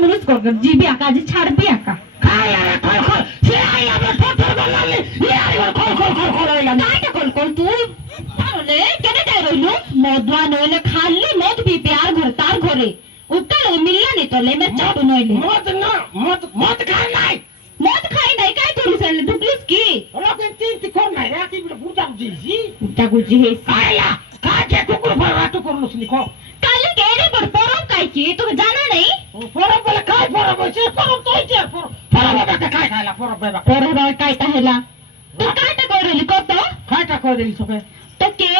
मुनुस कर जीबी आका जी ছাড়বি आका খাই আরে কল কল সে আই আমার ফটো বানালে A I call call call call হইলাম কাইটা কল কল তুই তাহলে কেন যাই রইলু মদওয়া নইলে খালি মদ পি প্যার ঘর তার ঘরে উকাল মিললা নি তো লেমে চাটু নইলে মত না মত খাই নাই মদ খাই নাই কাই করিস ঢুকলিস কি রকেন তিনটি কর নাই রে কি বুঝা বুঝিছি উটা গুজি হেস আইলা কাকে কুকুর ফাড়া করলুস নি কো কালে কেড়ে পর পরব কাই কি তোকে জানা নেই পরব বলে কাই পরব হইছে পরব তো হইছে পরব বেটা কাই খাইলা পরব বেটা পরব কাইটা হেলা তুই কাইটা কইলি কত কাইটা কই দেলি সবে তো কে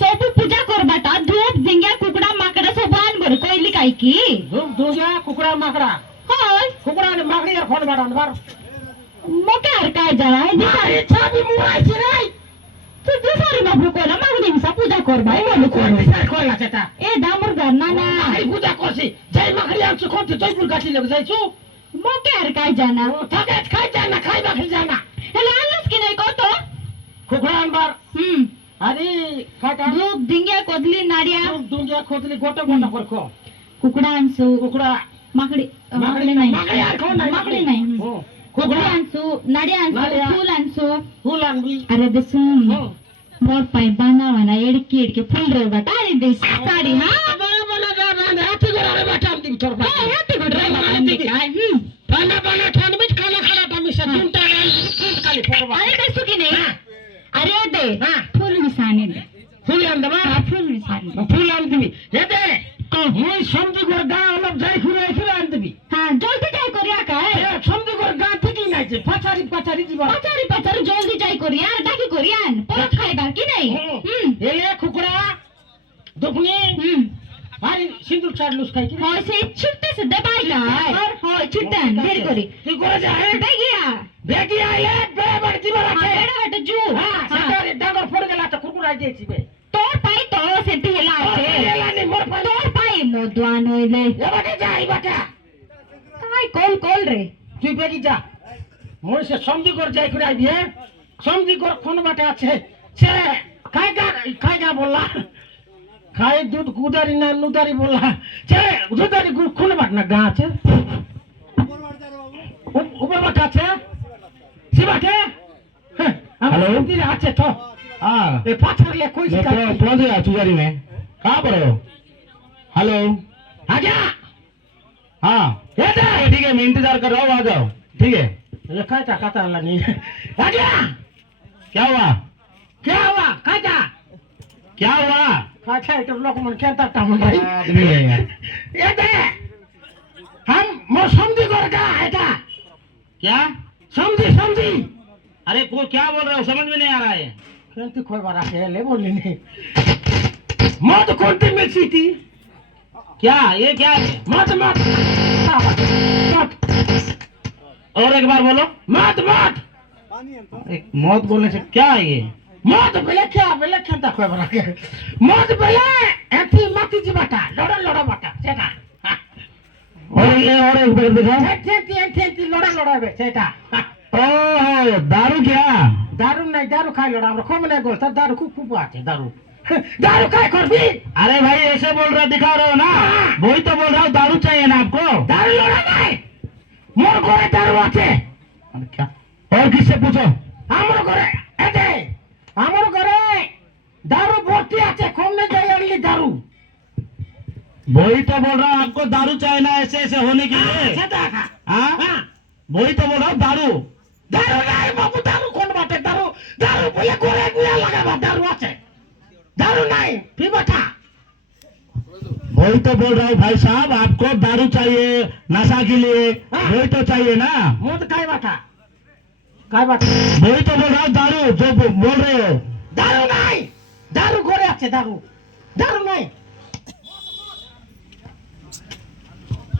সবু পূজা করবাটা ধূপ দিঙ্গা কুকড়া মাকড়া সব আনবর কইলি কাই কি ধূপ দুজা কুকুরা মাকড়া হয় কুকুরা নে মাকড়ি আর ফোন বাড়ান বার মোকে আর কাই জানাই আরে ছাবি মুরাইছে রে তুই দুসারি বাবু কইলা মাগনি মিসা পূজা করবাই বলি কোন কই বিচার কইলা সেটা এ দামর গান না না এই পূজা করছি যাই মাকড়ি আনছো কোনতে জয়পুর গাছি লাগি যাইছো মোকে আর কাই জানা ও থাকে খাই জানা খাই বাকি জানা হেলা আনস কি নাই কত কুকুরা আনবার আরে কাটা ধূপ দিঙ্গা কদলি নাড়িয়া দুজা খোদলি গোটা গোটা করে কো কুকড়া আনসু কুকুরা মাকড়ি মাকড়ি নাই মাকড়ি আর কোন নাই মাকড়ি নাই কুকড়া আনসু নাড়িয়া আনসু ফুল আনসু ফুল আনবি अरे देसुन मोर पाई बनावाना एड़की एड़की फूल रे बटा रे देस साड़ी हां बना बना बना हाथी गोरा बाटा दी तोर पा हाथी गोरा बाटा दी काय बना बना ठान में खाना खाना टमिसा तुमटा खाली फोरबा अरे देसु की नहीं अरे दे फूल मिसाने दे फूल आन दबा फूल मिसाने फूल आन दिबी हे दे মই সমজি গোর গা অলপ যাই ঘুরে ঘুরে আন দিবি हां जल्दी जाई करिया काय এ সমজি গোর গা ঠিকই নাই যে পাচারি পাচারি জীবন পাচারি পাচারি জলদি যাই করিয়া আর ডাকি করিয়ান পর খাইবা কি নাই এলে খুকরা দুপনি আরে সিন্দুর চাড়লুস খাই কি হয় সে ছুটতে সে দেবাই গায় হয় ছুটতেন দেরি করি তুই করে যা হে বেগিয়া বেগিয়া এ বেড়া বাড়ি দিবা রাখে বেড়া বেটা জু হ্যাঁ সেটারে ডাগর পড়ে গেল তো খুকুরা দিয়েছি বে তোর পাই তো সেটি হেলা আছে এলানি মোর পাই তোর পাই মদওয়া নইলে এবারে যাই বাটা কাই কল কল রে তুই বেগি যা মই সে সমজি কর যাই করে আইবি হে সমজি কর কোন বাটা আছে সে খাইগা বললা খাই দুধ গুদারি না নুদারি বললা সে দুদারি কোন বাট না গা আছে উপর বাট আছে সে বাটে हेलो दिल আছে তো हां ए पाथर ले कोई सी पहुंच गया चुजारी में कहां पर हो हेलो आजा हाँ ठीक है मैं इंतजार कर रहा हूँ आ जाओ ठीक है ये काटा काटा ला नहीं आजा क्या हुआ काटा क्या हुआ काटा तो लोग मन कहता टामन भाई आदमी है यार ये दे हम मौसम दी कर का है था क्या समझी अरे को क्या बोल रहे हो समझ में नहीं आ रहा है कहती कोई बात है ले बोल नहीं मौत कौन सी मिलती थी क्या ये क्या है मत और एक बार बोलो मत एक मौत बोलने से क्या है ये मत बेले क्या था कोई बात है मत बेले ऐसी मत जी बता लोड़ा बता सेटा और एक बार दिखाओ ऐसी लोड़ा बे सेटा ओह दारू क्या दारू खाई लोड़ा हमरा कम नहीं बोलता दारू खूब आते दारू काय कर भी अरे भाई ऐसे बोल रहा दिखा रहे हो ना वही तो बोल रहा हूँ दारू चाहिए ना आपको दारू लोड़ा नहीं मोर घरे दारू आते क्या और किससे पूछो हमरो घरे एते हमरो घरे दारू भर्ती आते कम नहीं जाए अगली दारू वही तो बोल रहा हूँ आपको दारू चाहिए ना ऐसे ऐसे होने के लिए हाँ वही तो बोल रहा हूँ दारू नहीं बाबू दारू कौन बाटे दारू बोले घरे गुया लगा दारू आते दारू नहीं पीबा था वही तो बोल रहा हूँ भाई साहब आपको दारू चाहिए नशा के लिए वही तो चाहिए ना मुझे काय बात वही तो बोल रहा हूँ दारू जो बोल रहे हो दारू नहीं दारू घरे आते दारू नहीं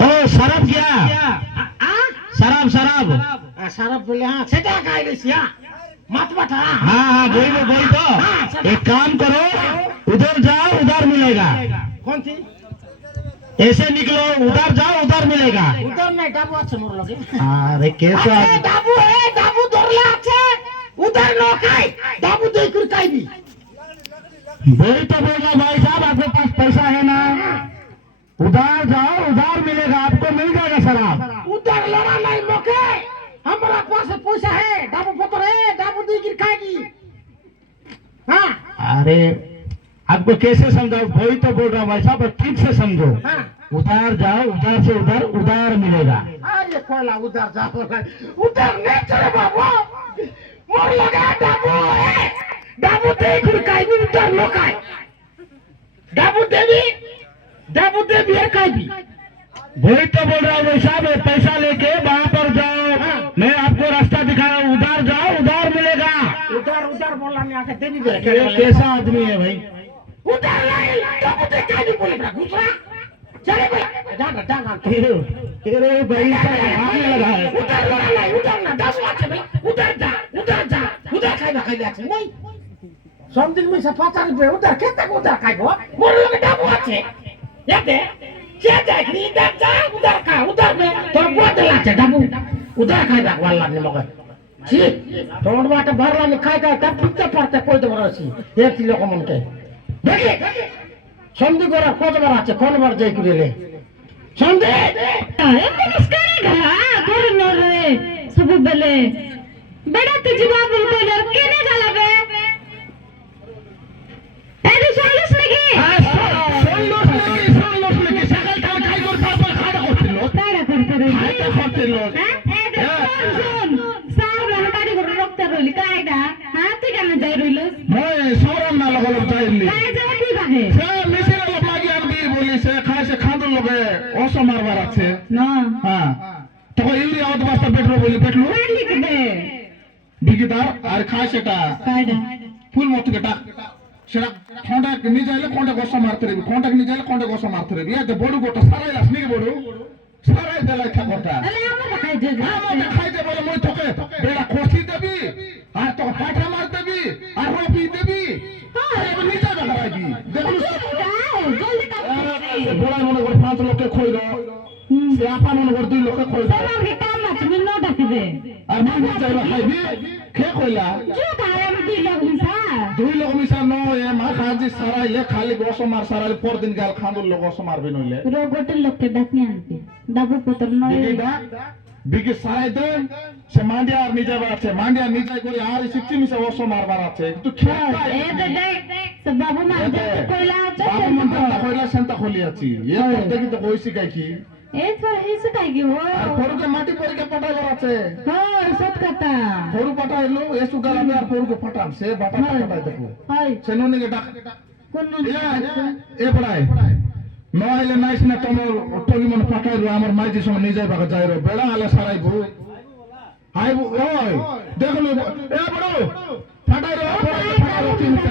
ओ शराब क्या शराब शराब बोले हाँ सेटा खाई लिया मत बता हाँ वही तो एक काम करो उधर जाओ उधर मिलेगा कौन सी ऐसे निकलो उधर जाओ उधर मिलेगा उधर नहीं दाबू अच्छे मोर लगे अरे कैसे दाबू दौड़ले अच्छे उधर नो खाई दाबू दे कर खाई भी वही तो बोल रहा भाई साहब आपके पास पैसा है ना उधार जाओ उधार मिलेगा आपको मिल जाएगा शराब उधर लड़ा नहीं मोके हमारा पास पैसा है डाबू पत्र है डाबू दी गिर खाएगी हाँ अरे आपको कैसे समझाओ वही तो बोल रहा हूँ भाई साहब ठीक से समझो हाँ उधार जाओ उधार से उधार उधार मिलेगा अरे कोला उधर जाओ उधर नहीं चले बाबू मोर लगा डाबू है डाबू दे गिर खाएगी उधर लोकाय डाबू देवी है खाएगी वही तो बोल रहा हूँ भाई साहब पैसा लेके वहाँ पर जाओ मैं आपको रास्ता दिखा रहा हूँ उधार जाओ उधार मिलेगा उधर बोला नहीं आके देवी ये कैसा आदमी है भाई उधर नहीं डाबू दे खाएगी बोलेगा दूसरा चले भाई डांगा तेरे भाई का आने लगा है उधर ना 10 लाख से उधर खाएगा नहीं समथिंग में से 50 रुपए उधर कितने को उधर खाएगो मोर लगे डाबू আছে याते क्या जाएगी इधर जा उधर खा उधर में तोर बोतल আছে डाबू उधर खाएगा वाला ने मगर छी तोड़ बात भरला ने खाएगा तब पीछे पड़ते कोई तो बरसी एक किलो को मन के देखिए समझी गोरा कोच बार আছে কোন বার যাই করে রে समझे सब बेले बेड़ा तो जवाब बोले केने गलाबे एदि सोलस लगे सकाल टाइम खाई कर पापा खाड़ा করছিল ताड़ा करते रही খাইতে করছিল सुन सार महतारी को रखते रही कायदा हां तू केन जाई रहिलो মই সৌরাম না লগল চাইলি काय जाय की बाहे সে মিশিরা লাগি আর দি বলি সে খাইছে খান্দর লগে অস মারবার আছে ना হ্যাঁ তো ইউরিয়া অত বাস্তা পেট্রো বলি পেট্রো लिख दे বিকিদার আর খাইছেটা कायदा ফুল মত কেটা সেটা কন্টাক্ট নিয়ে যাইলে কন্টাক্ট গোসা মারতে রবি কন্টাক্ট নিয়ে যাইলে কন্টাক্ট গোসা মারতে রবি এতে বড় গোটা সারাই আসনি কি বড় সারাই দেলাই থাকটা अरे हम खाई दे আমাকে খাইতে বলে মই তোকে বেড়া খসি দেবি আর তো পাঠা মার দেবি আর রপি দেবি এবার নিচে বেড়াইবি দেখুন जल्दी कर বড় মনে করে 5 লোককে খইল সে আপা মনে করে 2 লোককে খইল सर के काम मत में नो डाके दे আর মই যাইবা খাইবি খে কইলা जो खाया में दी लोग मिसा 2 লোক মিশা ন এ মা খাজি সারাইলে খালি গোস মার সারাইলে পর দিন গাল খান্দুর লোক গোস মারবে নইলে रोगोटे लोग के डाकने आनते डाबू पुत्र नो বিকি সারাই দেন সে মান্ডিয়া আর নিজে আছে মান্ডিয়া নিজে করে আর সিটি মিশে গোস মারবার আছে একটু খেয়ে ए दे सब बाबू मान जा कोइला বাবু মন্ত্র কইলা শান্ত খলি আছি এ করতে কি তো কইছি কাই কি ए सर हिस काई की हो আর ফরুকে মাটি পরীক্ষা পাঠাইবার আছে हां सत कथा ফরু পাঠাইলো এসু গালামে আর ফরুকে পাঠাম সে বাটা পাঠাই দেখো हाय সে ননিকে ডাক কোন এ পড়াই নইলে নাইস না তোমার টগি মন পাঠাইলো আমার মাইজি সঙ্গে নিয়ে যাইবা যাইরো বেড়া আলে সারাইবো আইবো ওই দেখলো এ বড় ফাটাইরো ফাটাইরো তিনটা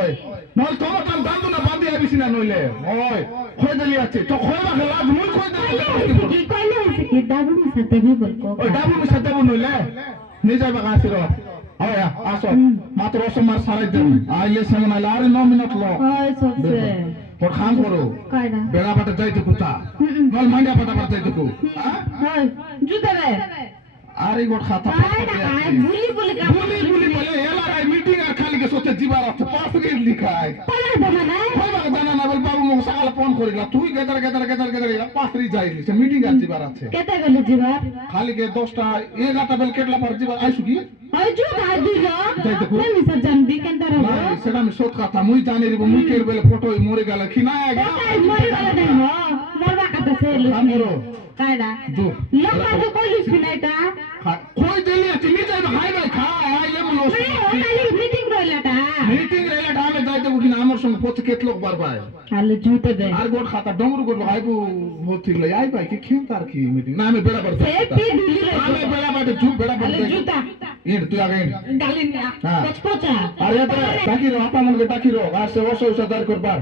ওই নল তোমার কাম দান্দু না বান্ধি আবিছি না নইলে ওই কই দেলি আছে তো কইবা লাজ মুই কই দেলি की कोइला हिस की डाबू में सते भी बोल को ওই ডাবু মিশা দেবো নইলে নিয়ে যাইবা আসিরো ওই আসো মাত্র অসমার সারাই দেন আইলে সেমন আইলে আর 9 মিনিট লো हाय सबसे তোর খান করো कायदा বেড়া পাটা যাইতে কুতা নল মান্ডিয়া পাটা পাটা যাইতে কু हाय जुते रे আর এই গোট খাতা कायदा काय भूली बोली का বুলি বুলি বলে এলাকায় মিটিং আর খালি কে সতে জিবার আছে 5 মিনিট লিখায় पला बना ना কইবা জানা না বল বাবু মোক সকালে ফোন করিলা তুই গেদার 5 রি যাইলি সে মিটিং আর জিবার আছে केते गले जीवा খালি কে 10টা 11টা বেল কেটলা পর জিবার আইসু কি हाय जो भाई दिलो যাই দেখো मैं मिसा जानबी केनता रे না সেটা আমি সত কথা মুই জানি রে মুই কের বেলে ফটো মরে গেল কি না আগে काय मरी गले नहीं हो मरवा का से কাম করো कायदा দু लम्बा तो कोई सुनाइता কই দিলি তুমি যাই খাই ভাই খা আইলে মন मैं ओनाली मीटिंग रोलाटा মিটিং রেলা ঢালে যাইতে বুকি না আমার সঙ্গে পথে কেত লোক বারবার हाले जूते दे আর গোট খাতা ডমরু গোট আইবো হতি লই আই ভাই কি খেন তার কি মিটিং না আমি বেড়া করতে ए पी दिली रे আমি বেড়া বাটে চুপ বেড়া हाले বাটে जूता ইন তুই আগে ইন डाली ने हाँ। पचपचा আরে তো ডাকি রো আপা মনকে ডাকি রো আর সে ওসো সদার করবার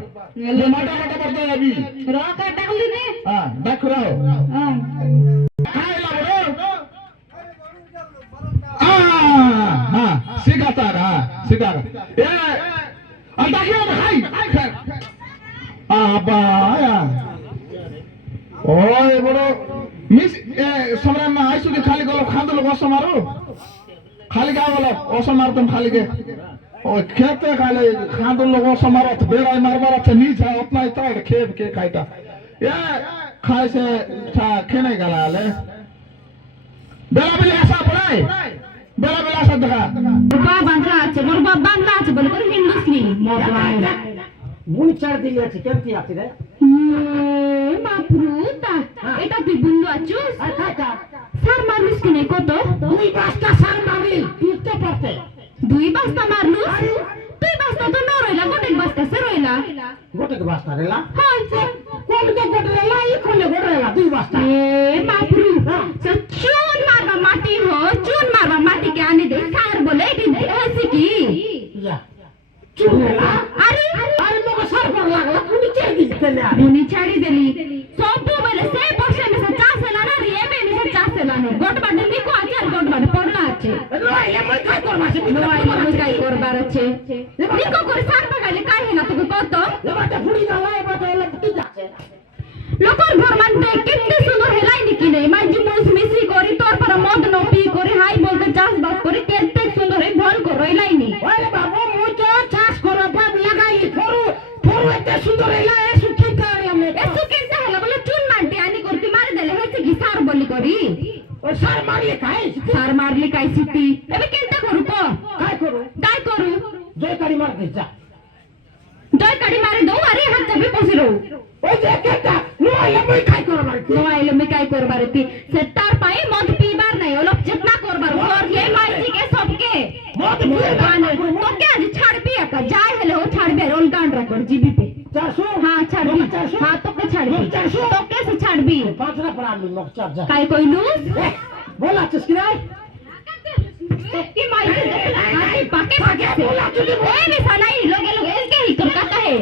ले মাটা মাটা করতে যাবি रोका डाली ने হ্যাঁ ডাক রাও हां খাই লাগো হ্যাঁ সিগাতার হ্যাঁ সিগার এ আর ডাকি রো খাই আবা ওই বড় মিস সমরা না আইসু কি খালি গলো খান্দলো বসো মারো খালি গা বলো ওসো মারতম খালি কে ওই খেতে খালি খান্দলো বসো মারত বেড়াই মারবার আছে নি যা অতনাই তাই খেব কে খাইতা এ খাইছে খেনে গেলালে বেলা বেলা আসা পড়াই বেলা বেলা আসা দেখা বাবা বাংলা আছে মোর বাবা বাংলা আছে বলে করে হিন্দুসলি মদওয়ান মুই চার দিলে আছে কেমতি আছে রে মাপুরুতা এটা তুই বুঝলো আছুস আর কাকা স্যার মারলুস কি নাই কত দুই বাস্তা সার মারি পিছতে পড়তে দুই বস্তা মারলুস তুই বস্তা তো না রইলা গোটে বস্তা সে রইলা গোটে বাস্তা রেলা হ্যাঁ স্যার কোন তো গোটে রেলা ই কোনে গোটে রেলা দুই বাস্তা মাপুরু চুন মারবা মাটি হো চুন মারবা মাটি কে আনে দে স্যার বলে এটি হইছে কি ইয়া চুন রেলা আরে আরে মোকে সার পর লাগলা তুমি চেয়ে দিতে কেনে আরে মুনি ছাড়ি দেলি সব বলে সে বসে মিছে চাষেলা না রে এবে মিছে চাষেলা নে গোট বাটে নিকো আছে আর গোট বাটে পড়লা আছে লয় এমন কাই করবা সে নয় আমি কাই করবার আছে নিকো করে সার পাগালে কাই হেনা তোকে কত এবারে ফুড়ি গেলা এবারে এলা কি যাচ্ছে লোকর ঘর মানে কেতে সুন্দর হেলাই নিকি নে মাই জি মুস মিছি করি তোর পর মদ ন পি করে হাই বলতে চাষবাস করে কেতে সুন্দর এই ভল কর রইলাই নি ওরে বাবু মুই তো চাষ করব বাপ লাগাই ফরু ফরু এতে সুন্দর এলা এ সুখী কারে আমি এসু কেতে হলা বলে চুন মাটি আনি করতি মারি দেলে হইছে কি সার বলি করি ও সার মারলে খাই সার মারলি কাই সিটি এবে কেতে করু তো কাই করু কাই করু জয় কারি মার দে যা জয় কাড়ি মারি দৌ আরে হাত চাবি পসি রও ওই যে কেটা নইলে মই কাই করবার কি নইলে আমি কাই করবার তি সে তার পায়ে মদ পিবার নাই ওলক চেতনা করবার ঘর লে মাইজি কে সবকে মদ পিয়ে গানে তোকে আজ ছাড়বি একা যাই হলে ও ছাড়বে রোল গান রাখর জিবি পে চারশো হ্যাঁ ছাড়বি হ্যাঁ তোকে ছাড়বি তোকে সে ছাড়বি পাঁচরা পর আমি মক চার যা কাই কইলু বল আছিস কি রে তোকে মাইজি আই পাকে পাকে সে ওই মিছা নাই লগে লগে এসকে হি তোর কাটা হে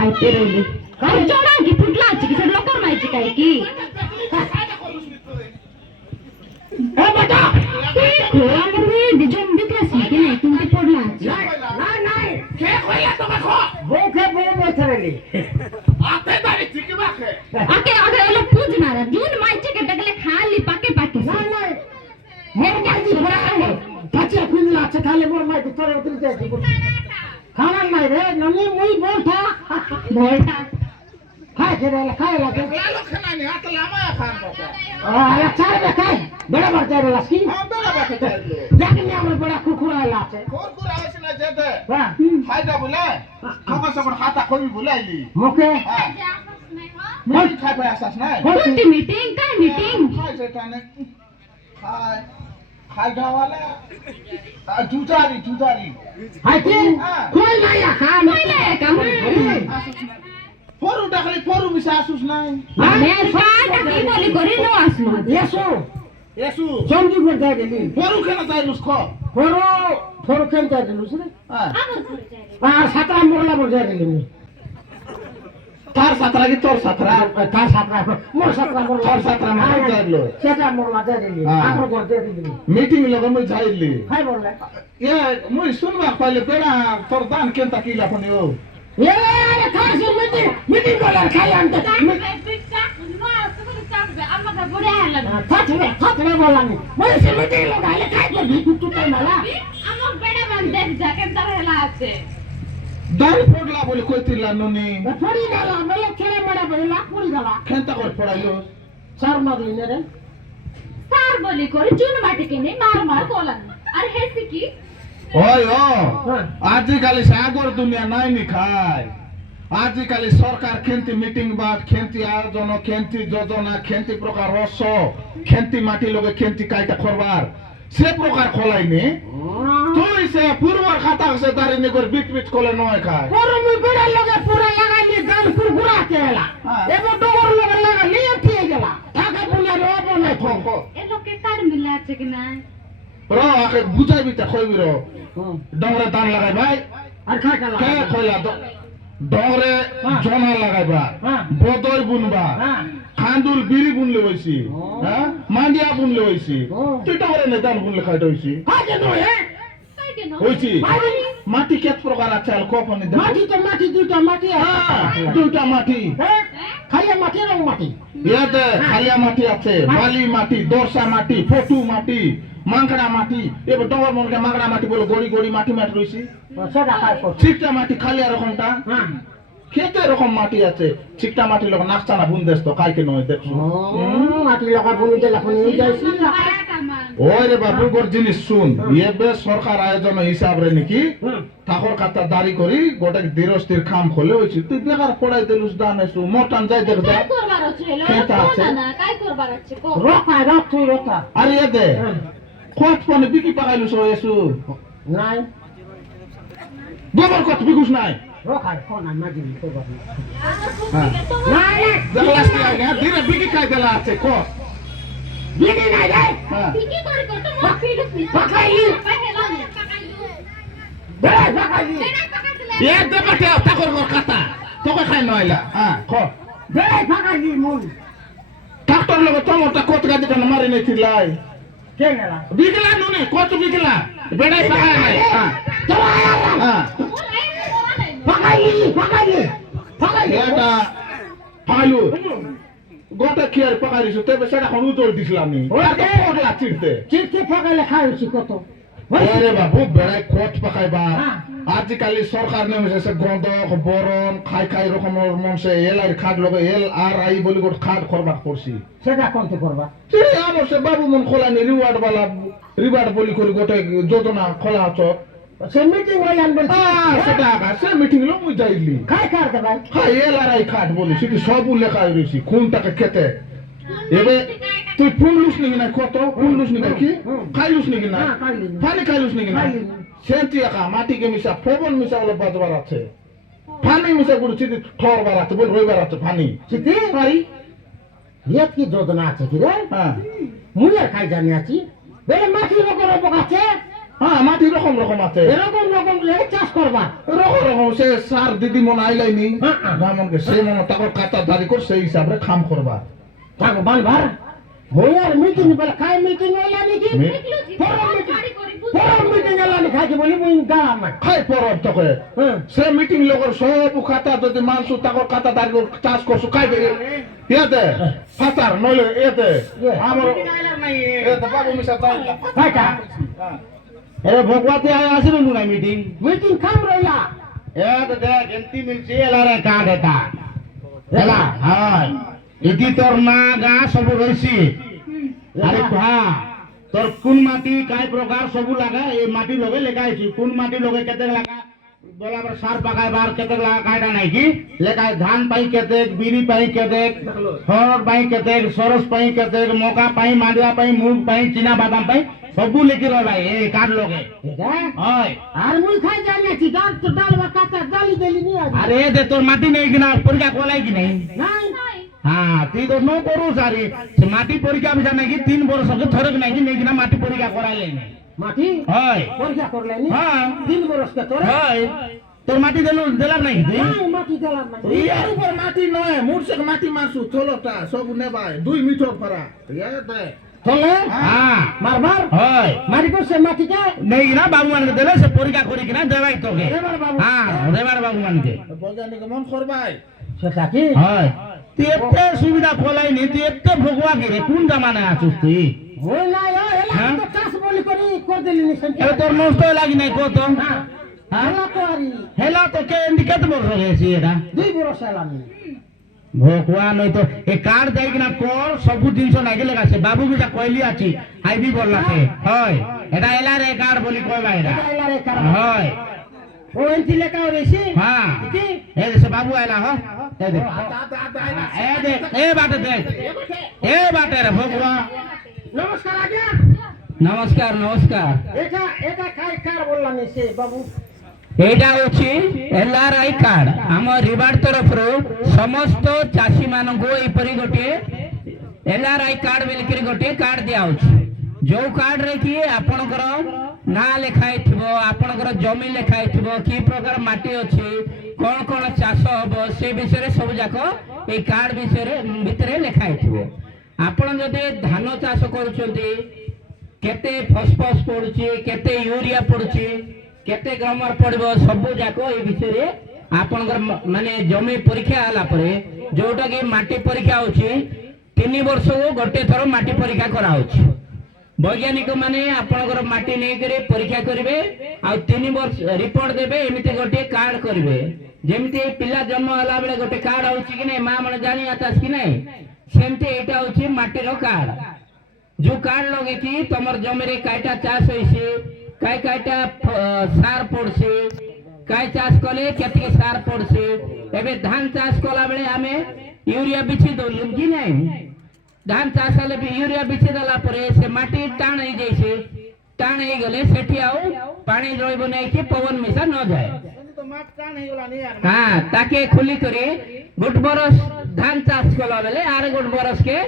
আই তেরে লি কাই জোড়া কি ফুটলা আছে কি সে লোকর মাইজি কাই কি এ বেটা ঘোরাঙ্গে দিজন দিতেছি কি নাই তুমি পড়লা আছে নাই নাই কে কইলা তোকে খো বউকে বউ বছরেলি আতে দাঁড়ি ঠিক বাকে আকে আগে এলো পুজ না জুন মাইছে কে দেখলে খালি পাকে পাকে নাই নাই মোর মাইজি ঘোরা আনো পাছে কুইলা আছে খালি মোর মাইজি তোরে উতরি যাই খানা নাই রে ননি মুই বলতা ভোলটা খাই কে রে খাই লাগে লালো খানানি হাতলা আমায় খান কথা আ চার বে খাই বড় বড় চার লাসকি হ্যাঁ বেলা বাকে চাইলো দেখনি আমার বড় কুকুরা আছে কোরকুর আইছ না যেতে হ্যাঁ খাইদা বলে খবর সবর খাতা কবি বলাইলি মুখে হ্যাঁ মিটিং খাই পাই আসাস নাই কোনটি মিটিং কাই মিটিং খাই সেটানে খাই খাই গাওয়ালা জুতারি হাইতে কই নাই খা কইলে কাম ফরু ডাকলি ফরু মিশা আসুস নাই মানে কাটা কি বলি করি নো আসলো এসো এসু চন্দি করে যাই গেলি ফরু কেন যাইলুস খ ফরো ফরো কেন যাই গেলুস রে হ্যাঁ আর সাতরা মোরলা বল যাই গেলি তার সাতরা কি তোর সাতরা তার সাতরা মোর সাতরা মোরলা তোর সাতরা মোর যাইলো সেটা মোরলা যাই গেলি আমার ঘর যাই গেলি মিটিং লগে মই যাইলি খাই বললে এ মই শুনবা পাইলে বেড়া তোর দান কেনতা কিলা ফনি ও এ আরে খাসি মিটিং বলার খাই আনতে থাকলে বললাম মই সে মিটিং লাগাইলে খাই করবি তুই তাই মালা দান পড়লা বলে কইতিলা ননি পড়ি গেল বলে ছেলে মেয়ে বলে লাখ পড়ি গেল কেনতা করে পড়াইলো চার মারলি রে সার বলি করি চুন মাটি কিনে মার বলান আর হেসি কি ওই ও আজিকালি সাগর দুনিয়া নাই নি খায় আজিকালি সরকার খেন্তি মিটিং বাদ খেন্তি আয়োজন খেন্তি যোজনা খেন্তি প্রকার রস খেন্তি মাটি লগে খেন্তি কাইটা করবার সে প্রকার খোলাইনি তুই সে পূর্বর খাতা সে দাঁড়িয়ে করে বিট বিট কোলে নয় খায় গরমে বেড়ার লগে পুরা লাগাইলি গান কুরকুরা কেলা এবার ডগর লগে লাগাইলি এতিয়ে গেলা ঢাকা পুলিয়া রে বনে খো এ লোকে কার মিলা আছে কি না র আকে বুঝাইবি তা কইবি র ডংরে দান লাগাই ভাই আর খা কেলা কে কইলা ডংরে জনা লাগাইবা বদর বুনবা খান্দুল বিড়ি বুনলে হইছি হ্যাঁ মান্ডিয়া বুনলে হইছি তুই ডংরে নে দান বুনলে খাইতে হইছি কাজে নয় হইছি মাটি কেত প্রকার আছে আল কোপনে দে মাটি তো মাটি দুইটা মাটি দুইটা মাটি খাইয়া মাটি রং মাটি ইয়াতে খালিয়া মাটি আছে বালি মাটি দর্শা মাটি ফটু মাটি মাংকড়া মাটি এবার ডবর মনকে মাংকড়া মাটি বলে গড়ি গড়ি মাটি মাটি রইছি সেটা খাই কর ঠিকটা মাটি খালিয়া রকমটা খেতে এরকম মাটি আছে চিকটা মাটি লোক নাচটা না বুন দেশ তো কাইকে নয় দেখছো মাটি লগা বনি দিলা কোন এই যাইছি ওই রে বাবু গোর জিনিস শুন এবে সরকার আয়োজন হিসাবে নাকি ঠাকুর কাটা দাঁড়ি করি গোটা দৃঢ়স্থির খাম খোলে হয়েছে তুই বেকার পড়াই দিলুস দান এসু মোটান যাই দেখ যা খেতে আছে রক তুই রকা আরে এ দে খোঁজ পানে বিকি পাকাইলুস এসু নাই গোবর কত বিকুস নাই রকাই কোন মাঝি তো বাবা হ্যাঁ নাই দেখলাস কি আগে ধীরে বিকি খাই দেলা আছে কো বিনি নাই রে হ্যাঁ পাকাইলি বেড়া পাকাইলি এ দে বাটে ঠাকুর গোর কাটা তোকে খাই নয়লা হ্যাঁ কো বেড়া পাকাইলি মন ট্রাক্টর লোক টমোটা কত গাদি কান মারি নাই লাই কে গেলা বিকলা নুনে কত বিকলা বেড়াই পাকায় নাই হ্যাঁ হ্যাঁ পাকাইলি এটা পাইলু গোটা খেয়ার পাকাইছো তবে সেটা কোন উত্তর দিছিলাম নি ওটা পড়লা চিড়তে চিঠি পাকাইলে খাইছি কত আরে বাবু বেড়াই কোট পাকাইবা হ্যাঁ। আজকালি সরকার নেমেছে গন্ধক বরণ খাই খাই রকমের মনসে এলাই খাট লগে এল আর আই বলি গোট খাট করবা করছি সেটা কোনতে করবা সেটা আমার সে বাবু মন খোলানি রিওয়ার্ড বলি করে গোটে যোজনা খোলা আছে সে মিটিং হই আনবেন সেটা সে মিটিং লো মুই যাইলি খাই খার দে ভাই হ্যাঁ এল আর আই খাট বলি সেটি সব লেখা হয়েছি কোনটাকে খেতে এবে তুই ফুললুস নাকি না কত ফুললুস নাকি কি খাইলুস নাকি না হ্যাঁ, খাইলি না। পানি খাইলুস নাকি না খাইলি না। সেন্তি একা মাটিকে মিশা ফবন মিশা বলে বাজবার আছে পানি মিশা গুলো চিঠি ঠরবার আছে বল রইবার আছে পানি চিঠি পারি ইয়ে কি যোজনা আছে কি রে হ্যাঁ মুই আর খাই জানি আছি বেড়ে মাটি রকম রকম আছে হ্যাঁ মাটি রকম রকম আছে এরকম রকম চাষ করবা রকম রকম সে সার দিদি মন আইলাইনি হ্যাঁ, হ্যাঁ। যেমনকে সে মন তাকর কাটা দাঁড়ি কর সেই হিসাবে খাম করবা থাকো বালবার মুই আর মিটিং বলে খাই মিটিং হইলা নাকি ফরম মিটিং হইলা নাকি খাইছি বলি মুই গাম খাই পরব তোকে হ্যাঁ সে মিটিং লগর সব খাতা যদি মানসু তাকর কাটা দাঁড়ি চাষ করছু খাই দে এতে ফাতার নইলে এতে আমার এতে বাবু মিশা তাইলা খাইটা এ ভগবতী আয় আসিল না মিটিং মিটিং খাম রইলা এতে দেখ এন্তি মিলছি এলারে কার্ড এটা এলা হয় ইতি তোর না গা সবু রইছি আরে হ্যাঁ তোর কোন মাটি কাই প্রকার সবু লাগা এই মাটি লগে লেখা আছে কোন মাটি লগে কেতে লাগা বলাবার সার পাকাইবার কেতে লাগা কাইটা নাই কি লেখা ধান পাই কেতে বিরি পাই কেতে হরড পাই কেতে সরস পাই কেতে মকা পাই মাডিয়া পাই মুগ পাই চীনা বাদাম পাই সবু লিখি রইবা এই কার্ড লগে এটা হয় আর মুই খাই জানি আছি ডাল তো ডাল বা কাটা ডালি দেলি নি আজ আরে দে তোর মাটি নেই কিনা পরীক্ষা কলাই কি নাই নাই হ্যাঁ তুই তো নো করু সারি সে মাটি পরীক্ষা বিষয় নাকি 3 বছর সঙ্গে ধরে নাকি নেই কিনা মাটি পরীক্ষা করাইলে নাই মাটি হয় পরীক্ষা করলে নি হ্যাঁ 3 বরস কে তোরে হয় তোর মাটি দিলাম নাই তুই নাই মাটি দিলাম না ইয়ার উপর মাটি নয় মুরসে মাটি মারছু চলোটা সব নেবাই 2 মিটার ফারা এতে চলে হ্যাঁ মারবার হয় মারি করছে মাটি কে নেই কিনা বাবু মানকে দিলে সে পরীক্ষা করি কিনা দেবাই তোকে দেবার বাবু। হ্যাঁ দেবার বাবু মানকে বৈজ্ঞানিক মন করবাই সেটা কি হয় তুই এতে সুবিধা ফলাই নি তুই এতে ভগবা কি রে কোন জামানায় আছিস তুই ওই নাই ও এলা হ্যাঁ? তো চাষ বলি করি কর দিলি নি সেন্টি এ তোর নষ্ট লাগি নাই কত হ্যাঁ হ্যাঁ এলা তো আরি হেলা তোকে এমনি কেতে বছর হয়েছি এটা 2 বরস এলাম ভগবান হয়তো এ কার্ড যাই কিনা কর সবু জিনিস নাকি লেখাছে বাবু বিটা কইলি আছি আইবি বললাছে হয় এটা এলারে কার্ড বলি কইবা এটা এটা এলা রে কারণ হয় ও এন্টি লেখা রইছি হ্যাঁ কি এ সে বাবু আইলা হ এ দেখ এ দেখ এ বাটে দেখ এ বাটে রে ভগবান নমস্কার আজ্ঞা নমস্কার নমস্কার এটা এটা খাই কার বললাম সে বাবু এইটা হচ্ছে এলআরআই কার্ড আমার রিবার্ড তরফରୁ ସମସ୍ତ ଚାଷୀ ମାନଙ୍କୁ ଏପରି ଗୋଟିଏ ଏଲଆରଆଇ କାର୍ଡ ବୋଲିକିରି ଗୋଟିଏ କାର୍ଡ ଦିଆହଉଛି ଯୋଉ କାର୍ଡରେ କି ଆପଣଙ୍କର ନାଁ ଲେଖା ହେଇଥିବ ଆପଣଙ୍କର ଜମି ଲେଖା ହେଇଥିବ କି ପ୍ରକାର ମାଟି ଅଛି କଣ କଣ ଚାଷ ହବ ସେ ବିଷୟରେ ସବୁ ଯାକ ଏଇ କାର୍ଡ ବିଷୟରେ ଭିତରେ ଲେଖା ହେଇଥିବ ଆପଣ ଯଦି ଧାନ ଚାଷ କରୁଛନ୍ତି କେତେ ଫସଫସ୍ ପଡୁଛି କେତେ ୟୁରିଆ ପଡୁଛି କେତେ ଗ୍ରାମର ପଡିବ ସବୁ ଯାକ ଏ ବିଷୟରେ ଆପଣଙ୍କର ମାନେ ଜମି ପରୀକ୍ଷା ହେଲା ପରେ ଯୋଉଟା କି ମାଟି ପରୀକ୍ଷା ହଉଛି 3 ବର୍ଷକୁ ଗୋଟେ ଥର ମାଟି ପରୀକ୍ଷା କରାହଉଛି ବୈଜ୍ଞାନିକ ମାନେ ଆପଣଙ୍କର ମାଟି ନେଇକରି ପରୀକ୍ଷା କରିବେ ଆଉ 3 ବର୍ଷ ରିପୋର୍ଟ ଦେବେ ଏମିତି ଗୋଟିଏ କାର୍ଡ କରିବେ ଯେମିତି ପିଲା ଜନ୍ମ ହେଲା ବେଳେ ଗୋଟେ କାର୍ଡ ହଉଛି କି ନାଇଁ ମା ମାନେ ଜାଣି ଆତାସ କି ନାଇଁ ସେମିତି ଏଇଟା ହଉଛି ମାଟିର କାର୍ଡ ଯୋଉ କାର୍ଡ ଲଗେଇକି ତମର ଜମିରେ କାଇଟା ଚାଷ ହେଇଛି କାଇଟା ସାର ପଡୁଛି କାଇ ଚାଷ କଲେ କେତିକି ସାର ପଡୁଛି ଏବେ ଧାନ ଚାଷ କଲା ବେଳେ ଆମେ ୟୁରିଆ ବିଛି ଦଉଛୁ କି ନାଇଁ ଧାନ ଚାଷ ହେଲେ ବି ୟୁରିଆ ବିଛି ଦେଲା ପରେ ସେ ମାଟି ଟାଣ ହେଇଯାଇଛି ଟାଣ ହେଇଗଲେ ସେଠି ଆଉ ପାଣି ରହିବ ନାହିଁ କି ପବନ ମିଶା ନ ଯାଏ हाँ ताके खुली करे गुट बरस धान चाष कला बेले आरे गुट बरस के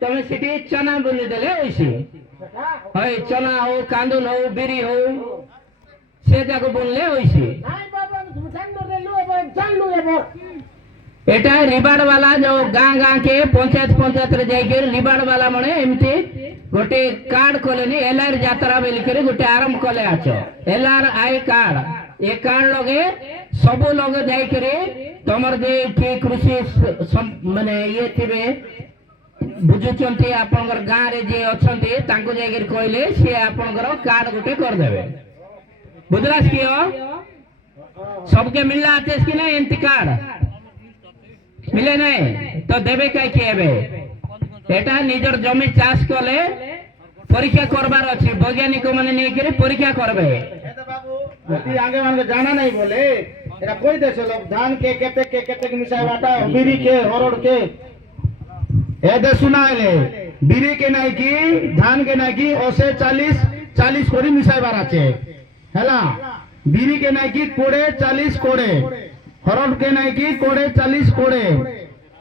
तमे सिटी चना बुनी देले ओइसी हय चना हो कांदुल हो बिरी हो से जाको बुनले ओइसी एटा रिबाड़ वाला जो गां के पंचायत रे जाई के रिबाड़ वाला मने एमती गोटे कार्ड कोलेनी एलआर यात्रा बेली करे गोटे आरंभ कोले आछो एलआर आई कार्ड ए कार्ड लगे सब लोग जाई करे तमर जे के कृषि माने ये थिबे बुझुचंती आपनकर गां रे जे अछंती तांको जाई के कहले से आपनकर कार्ड गोटे कर देबे बुझलास कियो सबके मिलला आतेस कि नहीं एंती कार्ड मिले नहीं तो देबे काई केबे एटा निजर जमी चाष कले परीक्षा करबार अछि वैज्ञानिक माने नै करे परीक्षा करबे अति आगे मान के जाना नहीं बोले एरा कोई देश लोग धान के केते मिसाई बाटा बिरी के हरड़ के ए दे सुनाइले बिरी के नहीं की धान के नहीं की ओसे 40 कोरी मिसाई बार आछे हैला बिरी के नहीं की कोड़े 40 कोड़े हरड़ के नहीं की कोड़े 40 कोड़े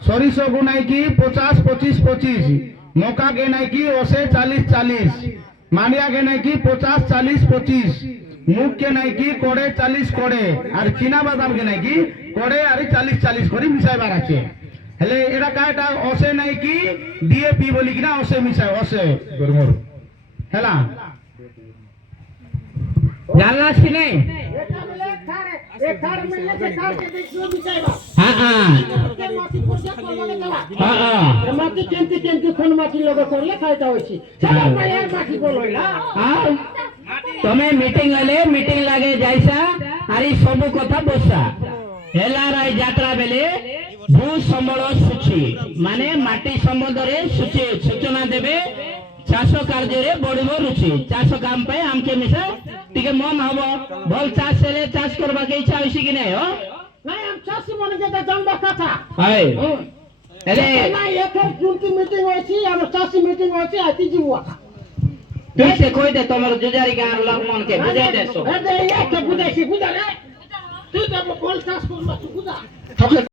सरिसो को नहीं की 50 25 मौका के नहीं की ओसे 40 मांडिया के नहीं की 50 40 25 मुख के नहीं की कोड़े 40 कोड़े और चीना बादाम के नहीं की कोड़े और 40 कोरी मिसाई बार आछे हेले एरा काटा ओसे नहीं की डीएपी बोली कि ना ओसे मिसाई ओसे हैला जानला छी नहीं एक थार मिलने से कार के देखियो मिसाईबा हां हां हां माटी केंती कोन माटी लोग करले खाइता होइछि चला भाई माटी बोलइला हां तमे मीटिंग लागे जाइसा आरी सब कथा बसा एलआरआई यात्रा बेले भू संबल सूची माने माटी संबंध रे सूचना देबे चाष कार्य रे बढिबो रुचि चाष काम पे हमके मिसा टिके मन हबो भल चाष हेले चाष करबा के इच्छा होइछि कि नै हो नहीं हम चासी मन के जानबा कथा हाय एले ना एकर जुंती मीटिंग होइछि हम चासी मीटिंग होइछि आती जीवा ठीक से कोई दे तमर जुजारी गार लोग मन के बुझाई देसो ए दे या के बुझाइछि बुझा रे तू तो बोल चाष करबा बुझा